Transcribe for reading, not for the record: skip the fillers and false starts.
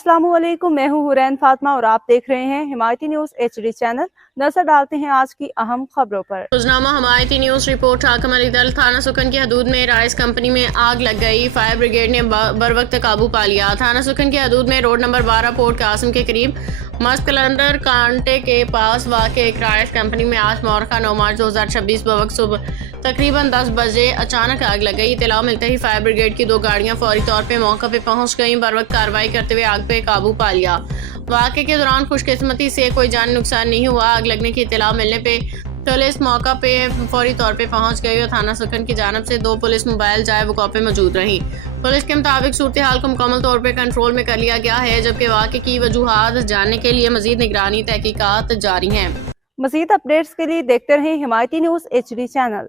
अस्सलाम वालेकुम, मैं हूँ हुरैन फातिमा और आप देख रहे हैं हिमायती न्यूज़ HD चैनल। नजर डालते हैं आज की अहम खबरों पर। रोजनामा हिमायती न्यूज़ रिपोर्ट। हाकम अली दल थाना सुकन की हदूद में राइस कंपनी में आग लग गई। फायर ब्रिगेड ने बरवक्त काबू पा लिया। थाना सुकन की हदूद में रोड नंबर 12 पोर्ट कासिम के करीब मस्त कलंदर कांटे के पास वाक़े एक राइस कंपनी में आज मौरखा 9 मार्च 2026 बवक्त सुबह तकरीबन 10 बजे अचानक आग लग गई। इत्तला मिलते ही फायर ब्रिगेड की 2 गाड़ियां फौरी तौर पर मौके पर पहुंच गईं। बरवक्त कार्रवाई करते हुए आग पे काबू पा लिया। वाक़े के दौरान खुशकिस्मती से कोई जानी नुकसान नहीं हुआ। आग लगने की इत्तला मिलने पे पुलिस मौका पे फौरी तौर पे पहुंच गई और थाना सुकन की जानब से 2 पुलिस मोबाइल जाए वक़ा पे मौजूद रहीं। पुलिस के मुताबिक सूरत हाल को मुकम्मल तौर पे कंट्रोल में कर लिया गया है, जबकि वाक़े की वजूहात जानने के लिए मज़ीद निगरानी तहकीकात जारी हैं। मज़ीद अपडेट्स के लिए देखते रहें हिमायती न्यूज़ HD चैनल।